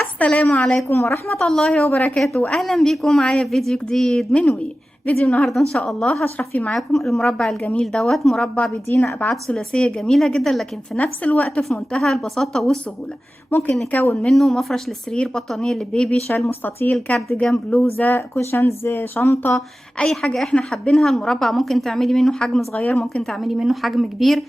السلام عليكم ورحمة الله وبركاته. أهلا بيكم معايا في فيديو جديد من وي. فيديو النهاردة إن شاء الله هشرح فيه معاكم المربع الجميل دوت. مربع بيدينا أبعاد ثلاثية جميلة جدا، لكن في نفس الوقت في منتهى البساطة والسهولة. ممكن نكون منه مفرش للسرير، بطانية للبيبي، شال مستطيل، كارديجان، بلوزة، كوشنز، شنطة، أي حاجة احنا حابينها. المربع ممكن تعملي منه حجم صغير، ممكن تعملي منه حجم كبير.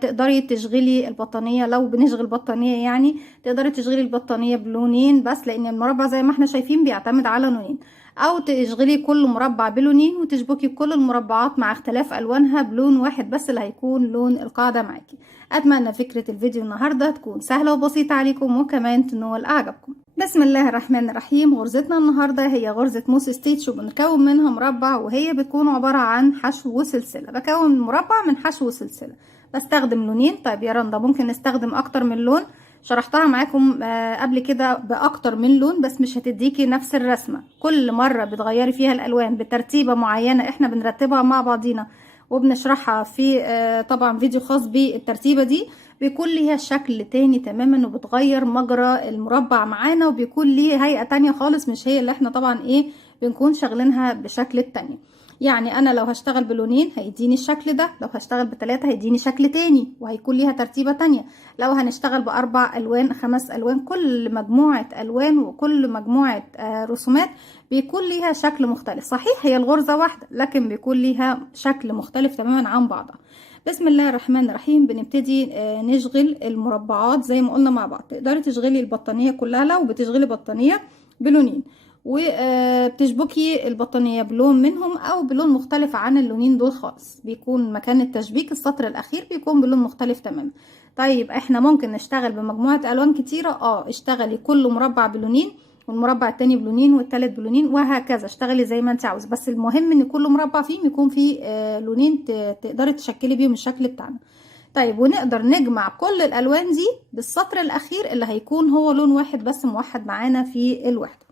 تقدري تشغلي البطانية لو بنشغل بطانية، يعني تقدري تشغلي البطانية بلونين بس، لان المربع زي ما احنا شايفين بيعتمد على لونين، او تشغلي كل مربع بلونين وتشبكي كل المربعات مع اختلاف الوانها بلون واحد بس اللي هيكون لون القاعدة معاكي. اتمنى فكرة الفيديو النهاردة تكون سهلة وبسيطة عليكم وكمان تنول اعجابكم. بسم الله الرحمن الرحيم. غرزتنا النهاردة هي غرزة موس ستيتش، وبنكون منها مربع، وهي بتكون عبارة عن حشو وسلسلة. بكون مربع من حشو وسلسلة، بستخدم لونين. طيب يا رندا ممكن نستخدم اكتر من لون، شرحتها معاكم قبل كده باكتر من لون، بس مش هتديكي نفس الرسمة. كل مرة بتغيري فيها الالوان بترتيبة معينة احنا بنرتبها مع بعضينا وبنشرحها في طبعا فيديو خاص بالترتيبة دي، بيكون ليها شكل تاني تماما وبتغير مجرى المربع معانا، وبيكون ليه هيئة تانية خالص مش هي اللي احنا طبعا بنكون شغلينها بشكل التاني. يعني انا لو هشتغل بلونين هيديني الشكل ده، لو هشتغل بتلاتة هيديني شكل تاني وهيكون ليها ترتيبة تانية، لو هنشتغل باربع الوان، خمس الوان، كل مجموعة الوان وكل مجموعة رسومات بيكون ليها شكل مختلف. صحيح هي الغرزة واحدة لكن بيكون ليها شكل مختلف تماما عن بعضها. بسم الله الرحمن الرحيم. بنبتدي نشغل المربعات زي ما قلنا مع بعض. تقدري تشغلي البطانية كلها لو بتشغلي بطانية بلونين، وبتشبكي البطانية بلون منهم او بلون مختلف عن اللونين دول خالص، بيكون مكان التشبيك السطر الاخير بيكون بلون مختلف تماما. طيب احنا ممكن نشتغل بمجموعة الوان كتيرة، اشتغلي كل مربع بلونين والمربع التاني بلونين والتالت بلونين وهكذا، اشتغلي زي ما انت عاوز، بس المهم ان كل مربع فيه يكون فيه لونين تقدري تشكلي بيهم الشكل بتاعنا. طيب ونقدر نجمع كل الالوان دي بالسطر الاخير اللي هيكون هو لون واحد بس موحد معانا في الوحدة.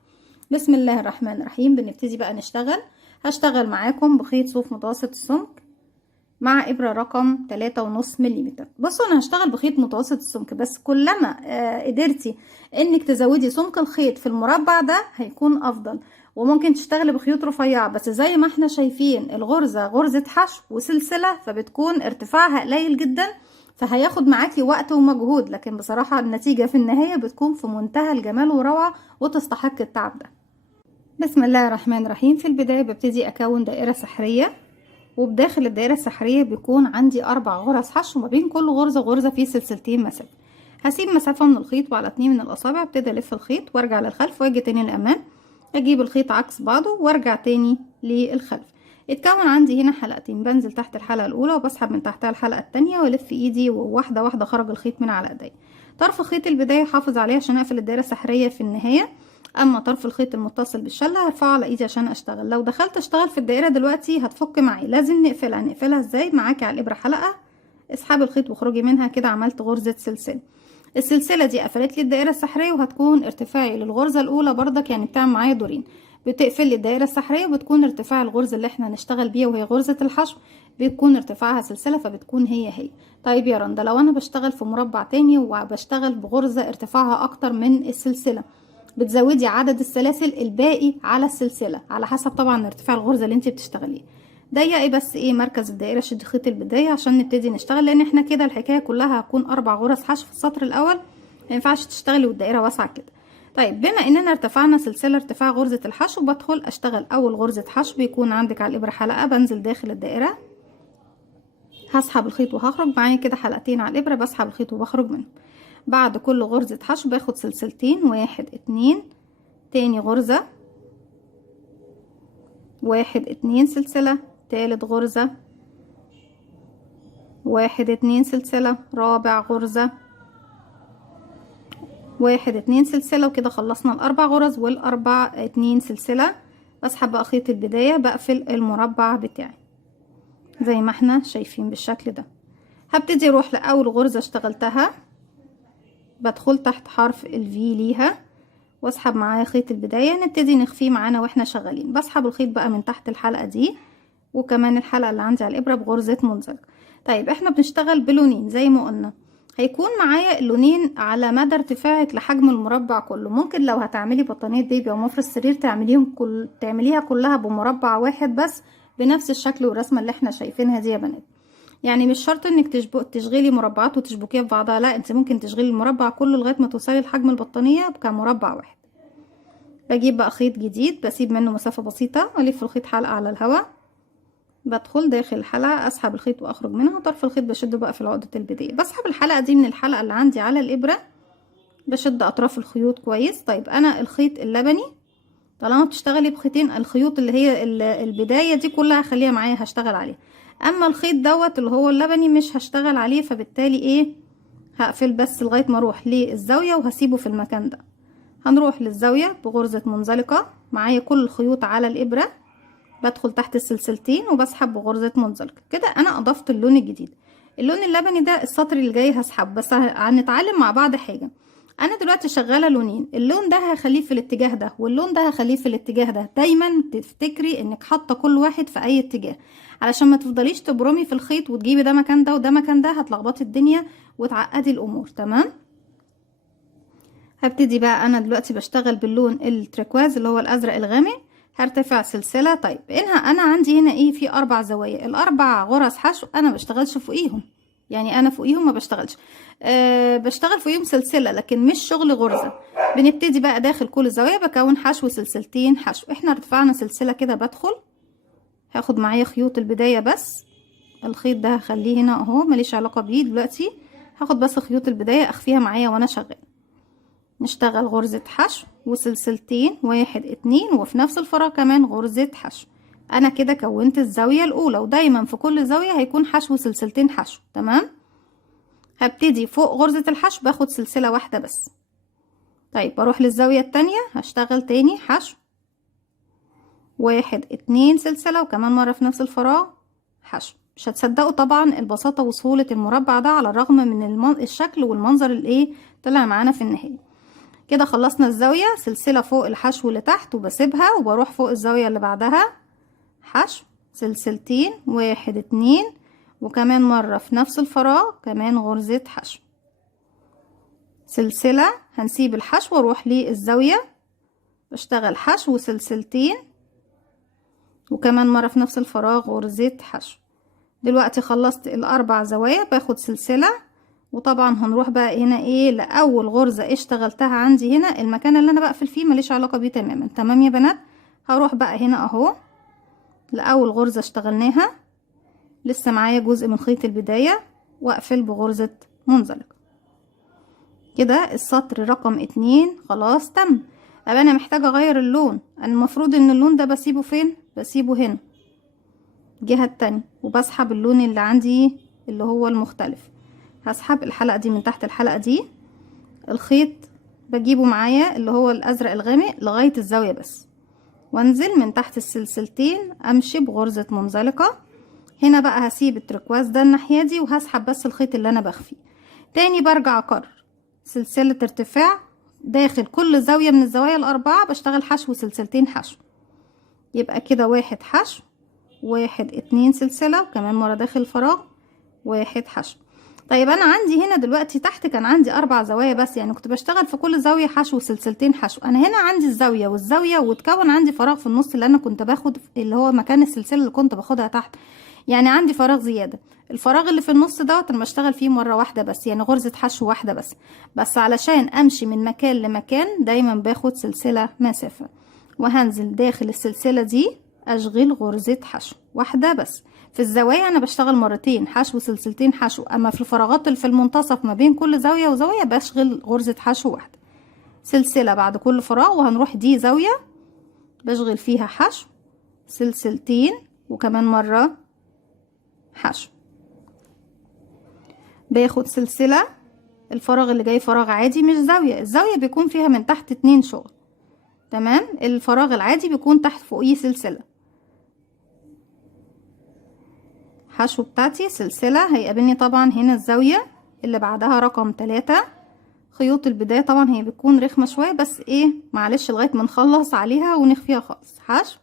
بسم الله الرحمن الرحيم. بنبتدي بقى نشتغل. هشتغل معاكم بخيط صوف متوسط السمك مع ابرة رقم 3.5 ملم. بصوا انا هشتغل بخيط متوسط السمك، بس كلما قدرتي انك تزودي سمك الخيط في المربع ده هيكون افضل. وممكن تشتغلي بخيوط رفيعة، بس زي ما احنا شايفين الغرزة غرزة حشو وسلسلة، فبتكون ارتفاعها قليل جدا، فهياخد معاكي وقت ومجهود، لكن بصراحة النتيجة في النهاية بتكون في منتهى الجمال والروعة وتستحق التعب ده. بسم الله الرحمن الرحيم. في البداية ببتدي اكون دائرة سحرية، وبداخل الدائرة السحرية بيكون عندي 4 غرز حشو، ما بين كل غرزة وغرزة في سلسلتين مسافة. هسيب مسافة من الخيط وعلى 2 من الأصابع ابتدي ألف الخيط وارجع للخلف واجي تاني للأمام، أجيب الخيط عكس بعضه وارجع تاني للخلف. اتكون عندي هنا حلقتين، بنزل تحت الحلقة الأولى وبسحب من تحتها الحلقة التانية والف ايدي وواحدة واحدة خرج الخيط من على ايدي. طرف خيط البداية حافظ عليه عشان اقفل الدائرة السحرية في النهاية، اما طرف الخيط المتصل بالشله هرفعه على ايدي عشان اشتغل. لو دخلت اشتغل في الدائره دلوقتي هتفك معي، لازم نقفلها ازاي؟ معاكي على الابره حلقه، اسحبي الخيط واخرجي منها كده، عملت غرزه سلسله. السلسله دي قفلت لي الدائره السحريه، وهتكون ارتفاعي للغرزه الاولى بردك، يعني بتعمل معايا دورين. بتقفل لي الدائره السحريه وبتكون ارتفاع الغرزه اللي احنا هنشتغل بيها وهي غرزه الحشو بيكون ارتفاعها سلسله، فبتكون هي. طيب يا رندا لو انا بشتغل في مربع تاني وبشتغل بغرزه ارتفاعها اكتر من السلسله، بتزودي عدد السلاسل الباقي على السلسله على حسب طبعا ارتفاع الغرزه اللي انت بتشتغليه. ضيقي بس مركز الدائره، شدي خيط البدايه عشان نبتدي نشتغل، لان احنا كده الحكايه كلها هتكون 4 غرز حشو في السطر الاول، ما ينفعش تشتغلي والدائره واسعه كده. طيب بما اننا ارتفعنا سلسله ارتفاع غرزه الحشو، بدخل اشتغل اول غرزه حشو. بيكون عندك على الابره حلقه، بنزل داخل الدائره، هسحب الخيط وهخرج معايا كده حلقتين على الابره، بسحب الخيط وبخرج منه. بعد كل غرزة حشو باخد سلسلتين، 1 2، تاني غرزة 1 2 سلسلة، تالت غرزة 1 2 سلسلة، رابع غرزة 1 2 سلسلة، وكده خلصنا ال4 غرز وال4 2 سلسلة. بسحب بقى خيط البداية، بقفل المربع بتاعي زي ما احنا شايفين بالشكل ده. هبتدي اروح لأول غرزة اشتغلتها، بدخل تحت حرف الفي ليها واسحب معايا خيط البداية، نبتدي نخفيه معانا واحنا شغالين. بسحب الخيط بقى من تحت الحلقة دي وكمان الحلقة اللي عندي على الابرة بغرزة منزلقة. طيب احنا بنشتغل بلونين زي ما قلنا، هيكون معايا اللونين على مدى ارتفاعك لحجم المربع كله. ممكن لو هتعملي بطانية بيبي او مفرش سرير تعمليها كلها بمربع واحد بس بنفس الشكل والرسمة اللي احنا شايفينها دي يا بنات. يعني مش شرط انك تشغلي مربعات وتشبكيها في بعضها، لا، انت ممكن تشغلي المربع كله لغاية ما توصلي لحجم البطانية كمربع واحد. بجيب بقى خيط جديد، بسيب منه مسافة بسيطة، الف الخيط حلقة على الهواء، بدخل داخل الحلقة، اسحب الخيط واخرج منها، وطرف الخيط بشده بقى في العقدة البداية. بسحب الحلقة دي من الحلقة اللي عندي على الابرة، بشد اطراف الخيوط كويس. طيب انا الخيط اللبني، طالما بتشتغلي بخيطين، الخيوط اللي هي البداية دي كلها هخليها معايا هشتغل عليه. اما الخيط دوت اللي هو اللبني مش هشتغل عليه، فبالتالي ايه، هقفل بس لغاية ما اروح للزاوية وهسيبه في المكان ده. هنروح للزاوية بغرزة منزلقة، معايا كل الخيوط على الابرة، بدخل تحت السلسلتين وبسحب بغرزة منزلقة. كده انا اضفت اللون الجديد. اللون اللبني ده السطر اللي جاي هسحبه، بس هنتعلم مع بعض حاجة. انا دلوقتي شغالة لونين، اللون ده هخليه في الاتجاه ده واللون ده هخليه في الاتجاه ده. دايما تفتكري انك حاطة كل واحد في اي اتجاه، علشان ما تفضليش تبرمي في الخيط وتجيبي ده مكان ده وده مكان ده، هتلخبطي الدنيا وتعقدي الامور. تمام. هبتدي بقى انا دلوقتي بشتغل باللون التريكواز اللي هو الازرق الغامق. هرتفع سلسلة. طيب انا عندي هنا ايه، في 4 زوايا، الاربع غرز حشو انا ما بشتغلش فوقيهم، يعني انا فوقيهم ما بشتغلش، بشتغل فوقيهم سلسلة لكن مش شغل غرزة. بنبتدي بقى داخل كل زاوية بكون حشو سلسلتين حشو. احنا ارتفعنا سلسلة كده، بدخل هاخد معايا خيوط البداية بس، الخيط ده هخليه هنا اهو، ماليش علاقة بيه دلوقتي، هاخد بس خيوط البداية اخفيها معايا وانا شغال. نشتغل غرزة حشو وسلسلتين، 1 2، وفي نفس الفراغ كمان غرزة حشو. انا كده كونت الزاوية الاولى، ودايما في كل زاوية هيكون حشو سلسلتين حشو. تمام. هبتدي فوق غرزة الحشو باخد سلسلة واحدة بس. طيب بروح للزاوية التانية، هشتغل تاني حشو، 1 2 سلسلة، وكمان مرة في نفس الفراغ حشو. مش هتصدقوا طبعا البساطة وسهولة المربع ده، على الرغم من الشكل والمنظر اللي ايه طلع معانا في النهاية. كده خلصنا الزاوية، سلسلة فوق الحشو اللي تحت وبسيبها، وبروح فوق الزاوية اللي بعدها حشو سلسلتين، 1 2، وكمان مرة في نفس الفراغ كمان غرزة حشو سلسلة. هنسيب الحشو واروح للزاوية، بشتغل حشو سلسلتين، وكمان مرة في نفس الفراغ غرزة حشو. دلوقتي خلصت ال4 زوايا، باخد سلسلة، وطبعا هنروح بقى هنا ايه لاول غرزة اشتغلتها عندي هنا، المكان اللي انا بقفل فيه ماليش علاقة بيه تماما. تمام يا بنات. هروح بقى هنا اهو لاول غرزة اشتغلناها، لسه معايا جزء من خيط البداية، واقفل بغرزة منزلقة. كده السطر رقم 2 خلاص تم. طب انا محتاجة اغير اللون، انا المفروض ان اللون ده بسيبه فين، بسيبه هنا الجهة التانية، وبسحب اللون اللي عندي اللي هو المختلف. هسحب الحلقة دي من تحت الحلقة دي، الخيط بجيبه معايا اللي هو الازرق الغامق لغاية الزاوية بس، وانزل من تحت السلسلتين، امشي بغرزة منزلقة. هنا بقى هسيب التركواز ده الناحية دي، وهسحب بس الخيط اللي انا بخفيه. تاني برجع اكرر سلسلة ارتفاع داخل كل زاوية من الزوايا ال4، بشتغل حشو سلسلتين حشو. يبقى كده 1 حشو، 1 2 سلسلة، وكمان مرة داخل الفراغ 1 حشو. طيب انا عندي هنا دلوقتي تحت كان عندي 4 زوايا بس، يعني كنت بشتغل في كل زاوية حشو سلسلتين حشو. انا هنا عندي الزاوية والزاوية، وتكون عندي فراغ في النص اللي انا كنت باخد اللي هو مكان السلسلة اللي كنت باخدها تحت، يعني عندي فراغ زيادة. الفراغ اللي في النص دوت انا بشتغل فيه مرة واحدة بس، يعني غرزة حشو واحدة بس. بس علشان امشي من مكان لمكان دايما باخد سلسلة مسافة، وهنزل داخل السلسلة دي اشغل غرزة حشو واحدة بس. في الزوايا انا بشتغل مرتين حشو سلسلتين حشو، اما في الفراغات اللي في المنتصف ما بين كل زاوية وزاوية بشغل غرزة حشو واحدة سلسلة بعد كل فراغ. وهنروح دي زاوية بشغل فيها حشو سلسلتين، وكمان مرة حشو، باخد سلسلة. الفراغ اللي جاي فراغ عادي مش زاوية، الزاوية بيكون فيها من تحت 2 شغل. تمام. الفراغ العادي بيكون تحت فوقيه سلسلة حشو بتاعتي سلسلة. هيقابلني طبعا هنا الزاوية اللي بعدها رقم 3. خيوط البداية طبعا هي بتكون رخمة شوية، بس ايه معلش لغاية ما نخلص عليها ونخفيها خالص. حشو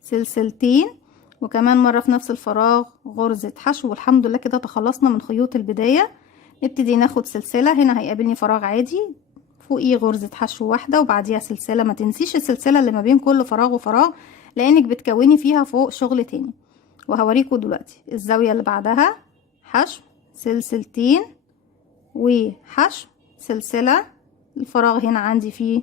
سلسلتين، وكمان مرة في نفس الفراغ غرزة حشو. والحمد لله كده تخلصنا من خيوط البداية. نبتدي ناخد سلسلة. هنا هيقابلني فراغ عادي، فوقيه غرزة حشو واحدة وبعديها سلسلة. ما تنسيش السلسلة اللي ما بين كل فراغ وفراغ، لانك بتكوني فيها فوق شغل تاني. وهوريكم دلوقتي الزاوية اللي بعدها حشو سلسلتين وحشو سلسلة. الفراغ هنا عندي فيه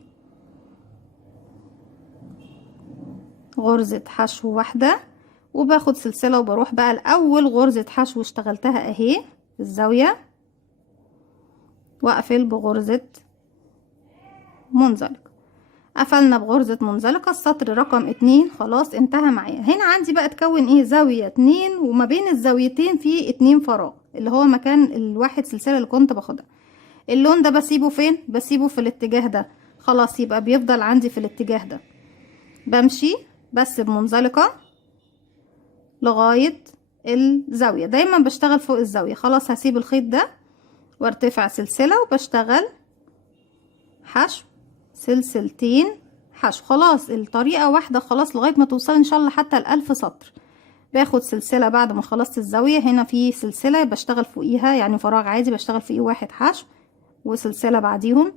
غرزة حشو واحدة، وباخد سلسلة وبروح بقى لأول غرزة حشو اشتغلتها اهي في الزاوية، واقفل بغرزة منزلقة. قفلنا بغرزة منزلقة. السطر رقم 2 خلاص انتهى معايا. هنا عندي بقى تكون ايه؟ زاوية 2، وما بين الزاويتين في 2 فراغ اللي هو مكان الواحد سلسلة اللي كنت باخدها. اللون ده بسيبه فين؟ بسيبه في الاتجاه ده. خلاص يبقى بيفضل عندي في الاتجاه ده. بمشي بس بمنزلقة لغاية الزاوية. دايما بشتغل فوق الزاوية. خلاص هسيب الخيط ده وارتفع سلسلة وبشتغل حشو سلسلتين حشو. خلاص الطريقة واحدة خلاص لغاية ما توصل ان شاء الله حتى ال1000 سطر. باخد سلسلة بعد ما خلصت الزاوية. هنا في سلسلة بشتغل فوقيها، يعني فراغ عادي بشتغل فوقيه واحد حشو وسلسلة بعديهم.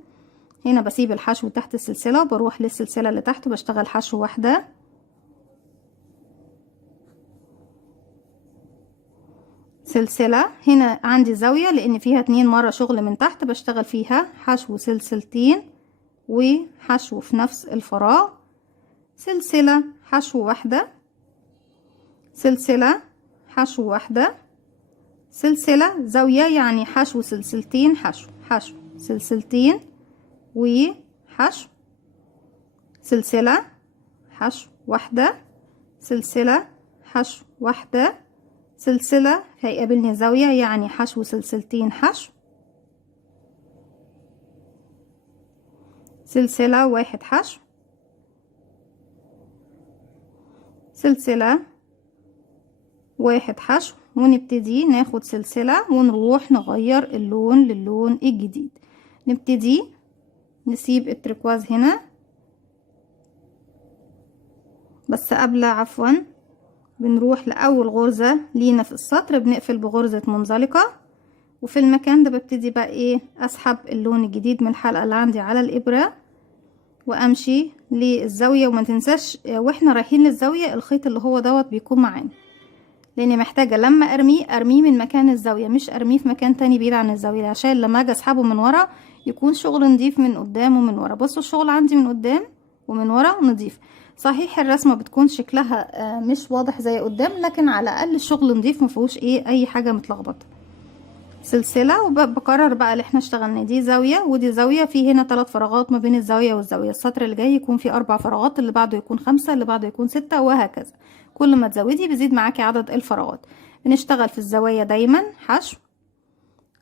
هنا بسيب الحشو تحت السلسلة وبروح للسلسلة اللي تحت بشتغل حشو واحدة، سلسلة. هنا عندي زاوية لان فيها 2 مرة شغل من تحت، بشتغل فيها حشو سلسلتين وحشو في نفس الفراغ، سلسلة حشو واحدة، سلسلة حشو واحدة، سلسلة زاوية، يعني حشو سلسلتين حشو حشو سلسلتين وحشو سلسلة حشو واحدة، سلسلة حشو واحدة، سلسلة. هيقابلني زاوية يعني حشو سلسلتين حشو، سلسلة واحد حشو، سلسلة واحد حشو. ونبتدي ناخد سلسلة ونروح نغير اللون للون الجديد. نبتدي نسيب التركواز هنا، بس قبل عفوا بنروح لأول غرزة لينا في السطر بنقفل بغرزة منزلقة. وفي المكان ده ببتدي بقى ايه اسحب اللون الجديد من الحلقة اللي عندي على الإبرة وامشي للزاوية. وما تنساش واحنا رايحين للزاوية الخيط اللي هو دوت بيكون معانا، لاني محتاجة لما ارميه من مكان الزاوية، مش ارميه في مكان تاني بعيد عن الزاوية، عشان لما اجي اسحبه من ورا يكون شغل نضيف من قدام ومن ورا. بصوا الشغل عندي من قدام ومن ورا نضيف. صحيح الرسمة بتكون شكلها مش واضح زي قدام، لكن على الاقل الشغل نضيف مفيهوش ايه اي حاجة متلخبطة. سلسلة وبكرر بقى اللي احنا اشتغلنا. دي زاوية ودي زاوية، في هنا 3 فراغات ما بين الزاوية والزاوية. السطر اللي جاي يكون فيه 4 فراغات، اللي بعده يكون 5، اللي بعده يكون 6، وهكذا. كل ما تزودي بيزيد معاكي عدد الفراغات. بنشتغل في الزوايا دايما حشو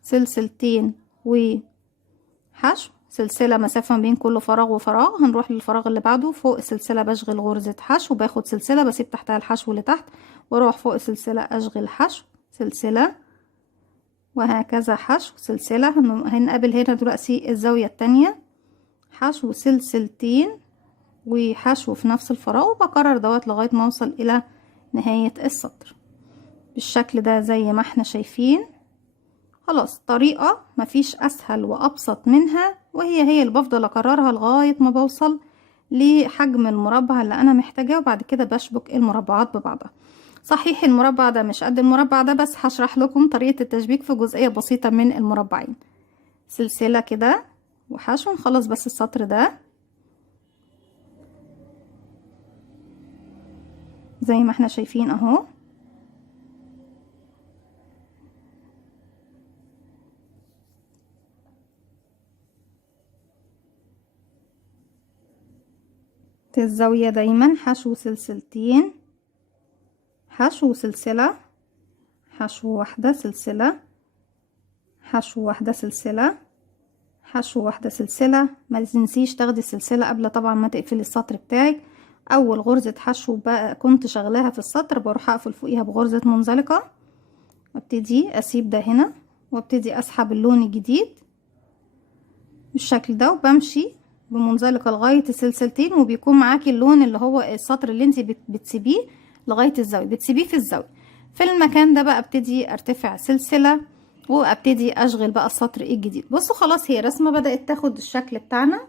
سلسلتين وحشو سلسلة، مسافة ما بين كل فراغ وفراغ. هنروح للفراغ اللي بعده، فوق السلسلة بشغل غرزة حشو، باخد سلسلة بسيب تحتها الحشو اللي تحت، واروح فوق السلسلة اشغل حشو سلسلة، وهكذا حشو سلسلة. هنقابل هنا دلوقتي الزاوية التانية حشو سلسلتين وحشو في نفس الفراغ، وبكرر دوت لغاية ما اوصل الى نهاية السطر بالشكل ده زي ما احنا شايفين. خلاص طريقة مفيش اسهل وابسط منها، وهي اللي بفضل اكررها لغاية ما بوصل لحجم المربع اللي انا محتاجاه. وبعد كده بشبك المربعات ببعضها. صحيح المربع ده مش قد المربع ده، بس هشرح لكم طريقة التشبيك في جزئية بسيطة من المربعين. سلسلة كده وحشو. نخلص بس السطر ده زي ما احنا شايفين اهو. في الزاوية دايما حشو سلسلتين حشو سلسلة حشو واحدة سلسلة حشو واحدة سلسلة حشو واحدة سلسلة. ما تنسيش تاخدي السلسلة قبل طبعا ما تقفلي السطر بتاعك. اول غرزة حشو بقى كنت شغلاها في السطر بروح اقفل فوقيها بغرزة منزلقة، ابتدي اسيب ده هنا وابتدي اسحب اللون الجديد بالشكل ده، وبمشي بمنزلقة لغاية السلسلتين، وبيكون معاكي اللون اللي هو السطر اللي انت بتسيبيه لغاية الزاوية، بتسيبيه في الزاوية. في المكان ده بقى ابتدي ارتفع سلسلة وابتدي اشغل بقى السطر الجديد. بصوا خلاص هي رسمة بدأت تاخد الشكل بتاعنا،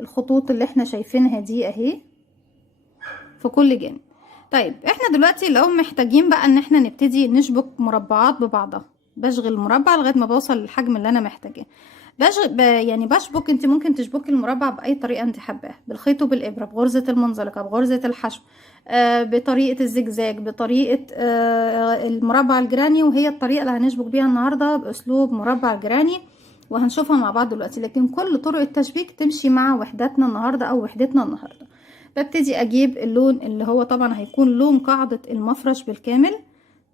الخطوط اللي احنا شايفينها دي اهي في كل جانب. طيب احنا دلوقتي لو محتاجين بقى ان احنا نبتدي نشبك مربعات ببعضها، بشغل المربع لغايه ما بوصل للحجم اللي انا محتاجاه. يعني بشبك، انت ممكن تشبكي المربع باي طريقه انت حباها، بالخيط وبالابره، بغرزه المنزلقه، بغرزه الحشو، بطريقه الزجزاج، بطريقه المربع الجراني، وهي الطريقه اللي هنشبك بيها النهارده باسلوب مربع الجراني، وهنشوفها مع بعض دلوقتي. لكن كل طرق التشبيك تمشي مع وحداتنا النهارده او وحدتنا النهارده. ببتدي اجيب اللون اللي هو طبعا هيكون لون قاعدة المفرش بالكامل.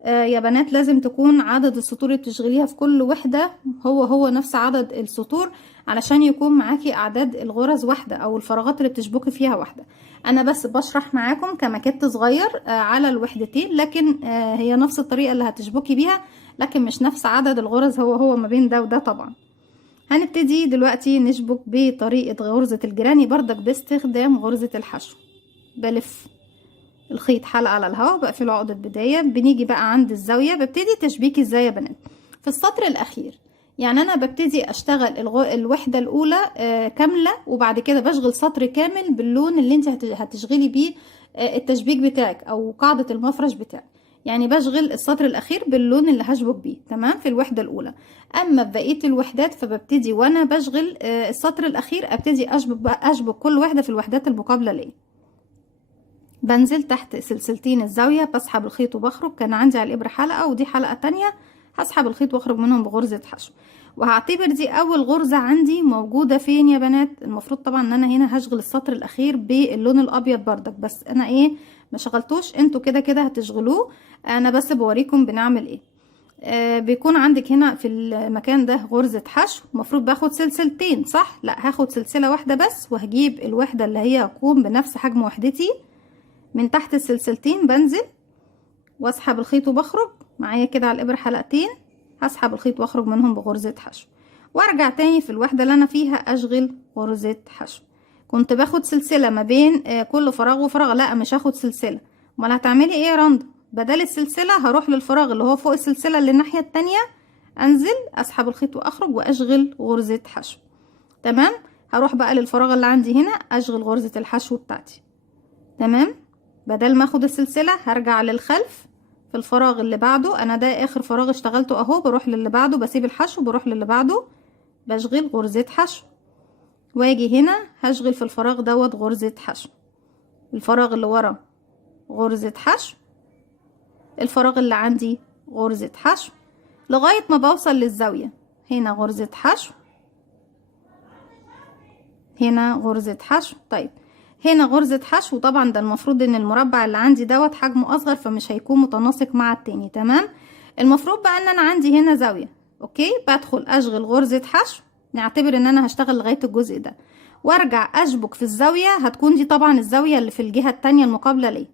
يا بنات لازم تكون عدد السطور اللي بتشغليها في كل وحدة هو نفس عدد السطور، علشان يكون معاكي اعداد الغرز واحدة او الفراغات اللي بتشبكي فيها واحدة. انا بس بشرح معاكم كماكيت صغير على الوحدتين، لكن هي نفس الطريقة اللي هتشبكي بيها، لكن مش نفس عدد الغرز هو ما بين ده وده طبعا. هنبتدي دلوقتي نشبك بطريقة غرزة الجراني بردك باستخدام غرزة الحشو. بلف الخيط حلقة على الهواء، بقفل عقدة بداية، بنيجي بقى عند الزاوية ببتدي تشبيكي ازاي يا بنات في السطر الاخير. يعني انا ببتدي اشتغل الوحدة الاولى كاملة، وبعد كده بشغل سطر كامل باللون اللي انت هتشغلي بيه التشبيك بتاعك او قاعدة المفرش بتاعك. يعني بشغل السطر الاخير باللون اللي هشبك بيه تمام في الوحدة الاولى. اما بقية الوحدات فببتدي وانا بشغل السطر الاخير ابتدي اشبك كل وحدة في الوحدات المقابلة ليه. بنزل تحت سلسلتين الزاوية، بسحب الخيط وبخرج. كان عندي على الابرة حلقة ودي حلقة تانية، هسحب الخيط واخرج منهم بغرزة حشو، وهعتبر دي اول غرزة عندي موجودة فين يا بنات. المفروض طبعا ان انا هنا هشغل السطر الاخير باللون الابيض بردك، بس انا ما شغلتوش، انتوا كده كده هتشغلوه، انا بس بوريكم بنعمل ايه. بيكون عندك هنا في المكان ده غرزة حشو، المفروض باخد سلسلتين صح؟ لا، هاخد سلسلة واحدة بس، وهجيب الوحدة اللي هي هتكون بنفس حجم وحدتي من تحت السلسلتين، بنزل واسحب الخيط وبخرج معايا كده على الابره حلقتين، هسحب الخيط واخرج منهم بغرزة حشو، وارجع تاني في الوحدة اللي انا فيها اشغل غرزة حشو. كنت باخد سلسلة ما بين كل فراغ وفراغ، لا مش هاخد سلسلة. امال هتعملي ايه يا رندا؟ بدل السلسلة هروح للفراغ اللي هو فوق السلسلة اللي الناحية التانية، انزل اسحب الخيط واخرج واشغل غرزة حشو تمام. هروح بقى للفراغ اللي عندي هنا اشغل غرزة الحشو بتاعتي تمام. بدل ما اخد السلسلة هرجع للخلف في الفراغ اللي بعده، انا ده اخر فراغ اشتغلته اهو، بروح للي بعده، بسيب الحشو بروح للي بعده بشغل غرزة حشو، واجي هنا هشغل في الفراغ دوت غرزة حشو، الفراغ اللي ورا غرزة حشو، الفراغ اللي عندي غرزة حشو، لغاية ما بوصل للزاوية. هنا غرزة حشو، هنا غرزة حشو. طيب هنا غرزة حشو، طبعا ده المفروض ان المربع اللي عندي دوت حجمه اصغر فمش هيكون متناسق مع التاني تمام. المفروض بقى ان انا عندي هنا زاوية، اوكي، بدخل اشغل غرزة حشو، نعتبر ان انا هشتغل لغاية الجزء ده، وارجع اشبك في الزاوية، هتكون دي طبعا الزاوية اللي في الجهة التانية المقابلة ليه،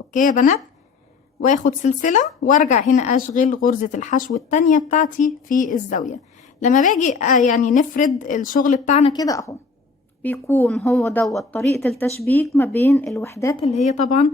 اوكي يا بنات. واخد سلسلة وارجع هنا اشغل غرزة الحشو التانية بتاعتي في الزاوية. لما باجي يعني نفرد الشغل بتاعنا كده اهو، بيكون هو دوت طريقة التشبيك ما بين الوحدات اللي هي طبعا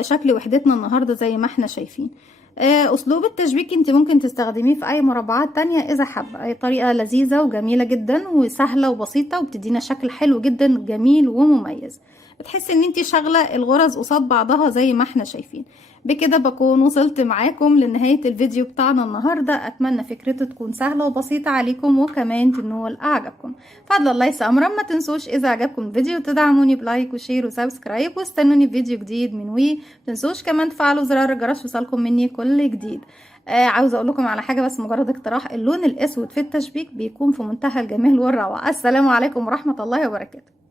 شكل وحدتنا النهاردة زي ما احنا شايفين. اسلوب التشبيك انت ممكن تستخدميه في اي مربعات تانية اذا حابة، اي طريقة لذيذة وجميلة جدا وسهلة وبسيطة وبتدينا شكل حلو جدا جميل ومميز، بتحسي ان انت شغلة الغرز قصاد بعضها زي ما احنا شايفين. بكده بكون وصلت معاكم لنهاية الفيديو بتاعنا النهاردة، اتمنى فكرته تكون سهلة وبسيطة عليكم وكمان تنول اعجابكم. فضل الله يسامرا، ما تنسوش اذا عجبكم الفيديو تدعموني بلايك وشير وسبسكرايب، واستنوني في فيديو جديد من وي. متنسوش كمان تفعلوا زرار الجرس يوصلكم مني كل جديد. عاوزة اقول لكم على حاجة بس مجرد اقتراح، اللون الاسود في التشبيك بيكون في منتهى الجمال والروعة. السلام عليكم ورحمة الله وبركاته.